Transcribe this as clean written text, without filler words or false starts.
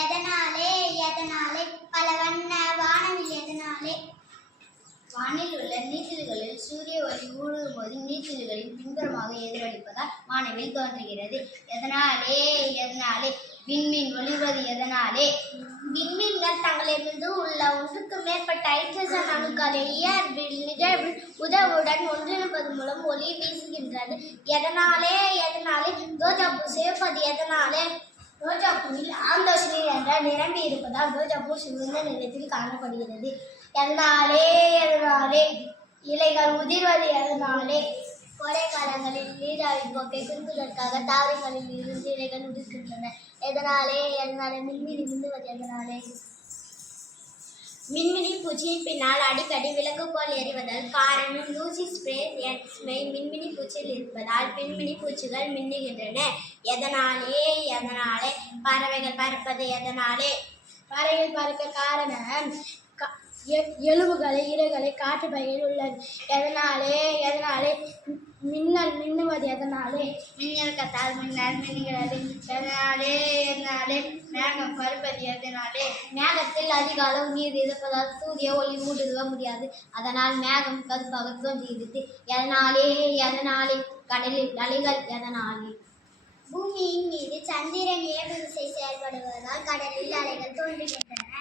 எதனாலே எதனாலே பல வண்ண வானவில் எதனாலே வானில் உள்ள நீர்த்துளிகளில் சூரிய ஒளி ஊடுருவும் போது நீர்த்துளிகளின் பின்புறமாக எதிரொலிப்பதால் வானவில் தோன்றுகிறது. எதனாலே எதனாலே விண்மீன் ஒளிர்வது எதனாலே? விண்மீன்கள் தங்களிலிருந்து உள்ள ஒன்றுக்கு மேற்பட்ட ஹைட்ரஜன் அணுக்களை இயற்பியல் நிகழ்வில் உதவுடன் ஒன்றிணைப்பது மூலம் ஒளி வீசுகின்றது. எதனாலே எதனாலே ரோஜாப்பூ சிவப்பது எதனாலே? ரோஜாப்பூவில் ஆந்தோசினின் என்ற நிரம்பி இருப்பதால் ரோஜாப்பூ சிவந்த நிறத்தில் காணப்படுகிறது. எதனாலே எதனாலே இலைகள் உதிர்வது எதனாலே? கோடை காலங்களில் நீராவி போக்கை குறிப்பதற்காக தாவரங்களில் இருந்து இலைகள் உதிர்கின்றன. எதனாலே எதனாலே மின்மினி மின்னுவது எதனாலே? மின்மினி பூச்சியின் பின்னால் அடிக்கடி விளக்கு போல் எறிவதால் காரணம் லூசி ஸ்ப்ரே எக்ஸ்மை மின்மினி பூச்சியில் இருப்பதால் மின்மினி பூச்சிகள் மின்னுகின்றன. எதனாலே எதனாலே பறவைகள் பறப்பது எதனாலே? பறவைகள் பறக்க காரணம் எலும்புகளை இலைகளை காற்று பையில் உள்ளது. எதனாலே எதனாலே மின்னல் மின்னுவது எதனாலே? மின்னழுக்கத்தால் மின்னல் மின்னுகிறது. எதனாலே எதனாலே மேகம் பருப்பது எதனாலே? மேகத்தில் அதிக அளவு நீர் இருப்பதால் சூரிய ஒளி ஊடுருவ முடியாது. அதனால் மேகம் கருப்பாக தோன்றுகிறது. எதனாலே எதனாலே கடலில் அலைகள் எதனாலே? பூமியின் மீது சந்திரன் ஏவு விசை செயல்படுவதால் கடலில் அலைகள் தோன்றுகின்றன.